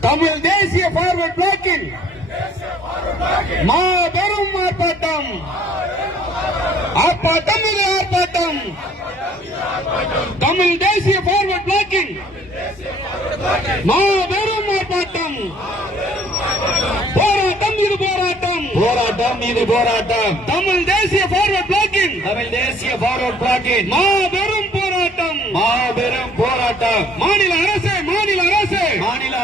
தமிழ் தேசிய பார்வர்ட் பிளாக்கில் மாபெரும் ஆர்ப்பாட்டம். ஆர்ப்பாட்டம் இது ஆர்ப்பாட்டம். தமிழ் தேசிய பார்வர்ட் பிளாக்கில் மாபெரும் ஆர்ப்பாட்டம். போராட்டம் இது போராட்டம். போராட்டம் இது போராட்டம். தமிழ் தேசிய பார்வர்ட் பிளாக்கில் மாபெரும் போராட்டம். மாபெரும் போராட்டம். மாநில அரசு மாநில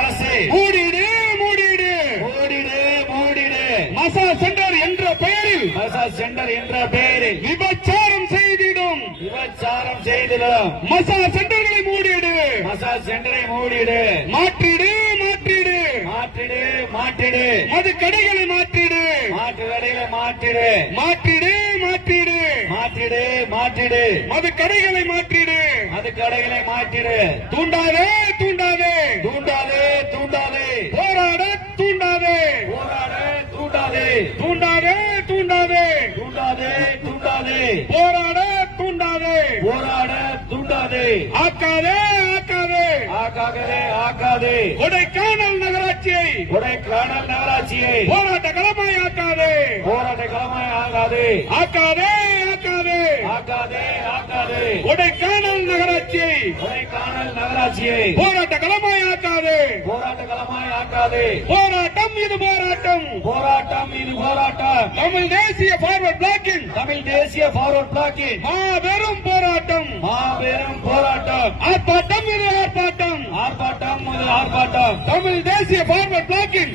அரசு மூடிடு மூடிடு. மசா சென்டர் என்ற பெயரில் விபச்சாரம் செய்திடும். மசா சென்டர்களை மூடிடு. மாற்றிடு மாற்றிடு. மது கடைகளை மாற்றிடு. மது கடைகளை மாற்றிடு. தூண்டாதே. போராட தூண்டாதே. போராட தூண்டாதே. ஆக்காதே. கொடைக்கானல் நகராட்சியை போராட்ட களமாய் ஆக்காதே. கொடைக்கானல் நகராட்சியை போராட்ட களமாய் ஆக்காதே. போராட்டம் இது போராட்டம். தமிழ் தேசிய பார்வர்ட் பிளாக்கின் மாபெரும் போராட்டம். ஆர்ப்பாட்டம் இது ஆர்ப்பாட்டம். தமிழ் தேசிய பார்வர்ட் பிளாக்கின்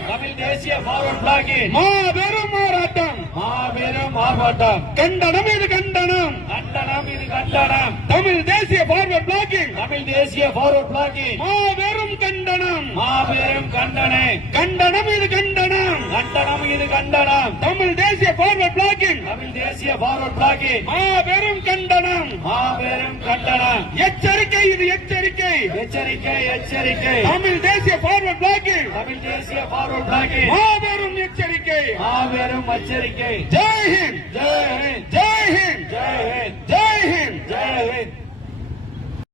மாபெரும் போராட்டம். கண்டனம் இது கண்டனம். தமிழ் தேசிய பார்வர்ட் பிளாக்கின் மாபெரும் கண்டனம். கண்டனம் இது கண்டனம். தமிழ் தேசிய பார்வர்ட் பிளாக்கின் மாபெரும் கண்டனம். எச்சரிக்கை இது எச்சரிக்கை. தமிழ் தேசிய பார்வர்ட் பிளாக்கின் மாபெரும் எச்சரிக்கை. மாபெரும் எச்சரிக்கை. ஜெய் ஹிந்த்.